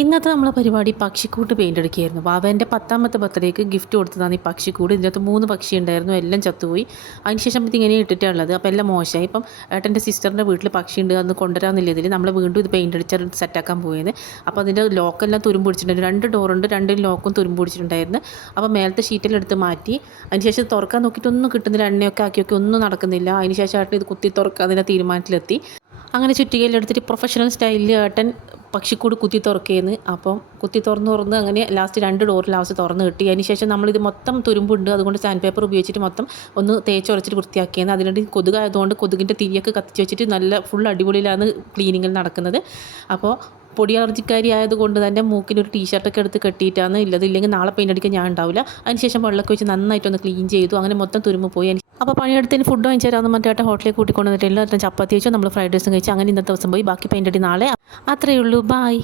ഇന്നത്തെ നമ്മളെ പരിപാടി പക്ഷിക്കൂട്ട് പെയിൻ്റ് അടിക്കുകയായിരുന്നു. വാവേൻ്റെ 10ാമത്തെ ബർത്ത്ഡേക്ക് ഗിഫ്റ്റ് കൊടുത്തതാണ് ഈ പക്ഷിക്കൂട്. ഇതിനകത്ത് 3 പക്ഷി ഉണ്ടായിരുന്നു, എല്ലാം ചത്തുപോയി. അതിനുശേഷം ഇങ്ങനെ ഇട്ടിട്ടുള്ളത്, അപ്പോൾ എല്ലാം മോശമായി. ഇപ്പം ഏട്ടൻ്റെ സിസ്റ്ററിൻ്റെ വീട്ടിൽ പക്ഷിയുണ്ട്, അന്ന് കൊണ്ടുവരാമെന്നില്ല ഇതിൽ നമ്മൾ വീണ്ടും ഇത് പെയിൻ്റ് അടിച്ച് സെറ്റാക്കാൻ പോയത്. അപ്പോൾ അതിൻ്റെ ലോക്കെല്ലാം തുരുമ്പ് പിടിച്ചിട്ടുണ്ടായിരുന്നു. 2 ഡോറുണ്ട്, 2 ലോക്കും തുരുമ്പ് പിടിച്ചിട്ടുണ്ടായിരുന്നു. അപ്പോൾ മേലത്തെ ഷീറ്റെല്ലാം എടുത്ത് മാറ്റി. അതിനുശേഷം തുറക്കാൻ നോക്കിയിട്ട് ഒന്നും കിട്ടുന്നില്ല, എണ്ണയൊക്കെ ആക്കിയൊക്കെ ഒന്നും നടക്കുന്നില്ല. അതിനുശേഷം ഏട്ടൻ ഇത് കുത്തി തുറക്കുക അതിൻ്റെ തീരുമാനത്തിലെത്തി. അങ്ങനെ ചുറ്റികയിലെടുത്തിട്ട് പ്രൊഫഷണൽ സ്റ്റൈലിൽ ഏട്ടൻ പക്ഷിക്കൂട് കുത്തി തുറക്കുകയെന്ന്. അപ്പം കുത്തി തുറന്ന് അങ്ങനെ ലാസ്റ്റ് 2 ഡോർ ലാസ്റ്റ് തുറന്ന് കിട്ടി. അതിനുശേഷം നമ്മളിത് മൊത്തം തുരുമ്പുണ്ട്, അതുകൊണ്ട് സാൻഡ് പേപ്പർ ഉപയോഗിച്ചിട്ട് മൊത്തം ഒന്ന് തേച്ചുറച്ചിട്ട് വൃത്തിയാക്കിയെന്ന്. അതിനുവേണ്ടി കൊതുകായതുകൊണ്ട് കൊതുകിൻ്റെ തിരിയൊക്കെ കത്തിച്ച് വെച്ചിട്ട് നല്ല ഫുൾ അടിപൊളിയിലാണ് ക്ലീനിങ്ങിൽ നടക്കുന്നത്. അപ്പോൾ പൊടി അലർജിക്കാരി ആയതുകൊണ്ട് തന്നെ മൂക്കിനൊരു ടീഷർട്ടൊക്കെ എടുത്ത് കെട്ടിയിട്ടാണ് ഉള്ളത്. ഇല്ലെങ്കിൽ നാളെ പെയിൻ്റ് അടിക്കാൻ ഞാൻ ഉണ്ടാവില്ല. അതിനുശേഷം വെള്ളമൊക്കെ വെച്ച് നന്നായിട്ടൊന്ന് ക്ലീൻ ചെയ്തു. അങ്ങനെ മൊത്തം തുരുമ്പ് പോയി. അപ്പോൾ പണിയെടുത്തതിന് ഫുഡ് വാങ്ങിച്ചു തരാമെന്ന് പറഞ്ഞിട്ട് ഹോട്ടലിൽ കൂട്ടിക്കൊണ്ട് വന്നിട്ട് എല്ലാവരും ചപ്പാത്തി വെച്ചു, നമ്മൾ ഫ്രൈഡ് റൈസും കഴിച്ചു. അങ്ങനെ ഇന്നത്തെ ദിവസം പോയി. ബാക്കി പെയിൻ്റ് അടി നാളെ. അത്രയേ ഉള്ളൂ. ബായ്.